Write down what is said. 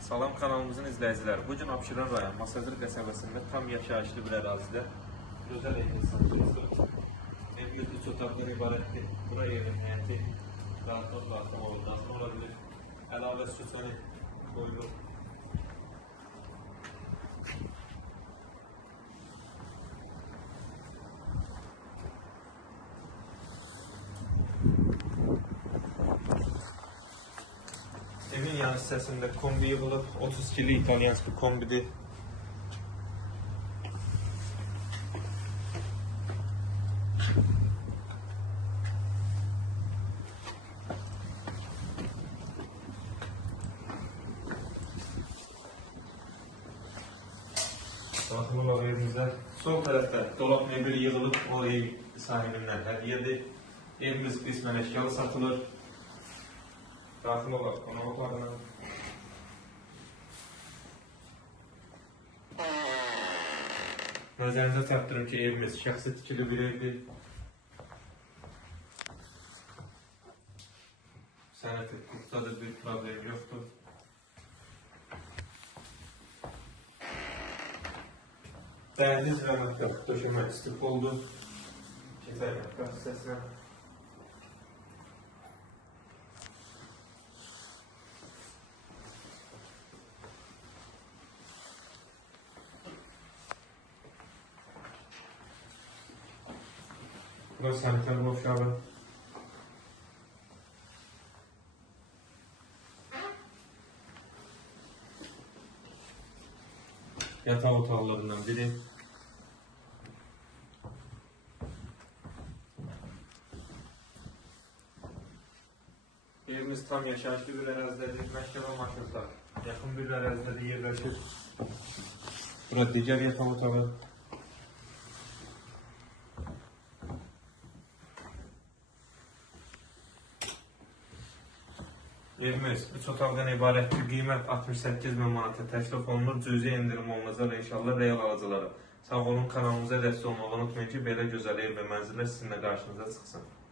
Salam kanalımızın izləyiciləri. Bugün Abşeron rayon Masazır qəsəbəsində tam yaşayışlı bir ərazidə gözəl evimiz satılır. Evimiz 3 otaqdan ibarətdir. Bura evin həyəti rahat olabilir. Əlavə süsəni qoyulur. Evin yan hissəsində kombi yığılıb, 32'li İtalyanski kombidir. Bakın o evimizdə sol tərəfdə dolap mebeli yığılıb, o ev sahibindən hədiyədir. Evimiz qismən eşyalı satılır. Daxil olaraq qonaq otağına. Nəzərinizə çatdırım ki, evimiz şəxsi tikili bir evdir. Sənəti qurtadır, bir problem yoxdur. Dəhliz və mətbəx döşəmə istif oldu. Keçək mətbəx hissəsinə. Burası saniter boşağı. Yatak otaqlarından biri. Evimiz tam yaşayışlı bir ərazidedir. Məktəbə marşrutlar yaxın bir ərazidə də yerləşir. Burada digər yatak otağı. Evimiz 3 otaqdan ibarətdir. Qiymət 68.000 manata təklif olunur. Cüzi indirim olunacaq inşallah real alıcılara. Sağ olun, kanalımıza dəstək olmağı unutmayın ki, belə gözəl ev və mənzillər sizinlə qarşınıza çıxsın.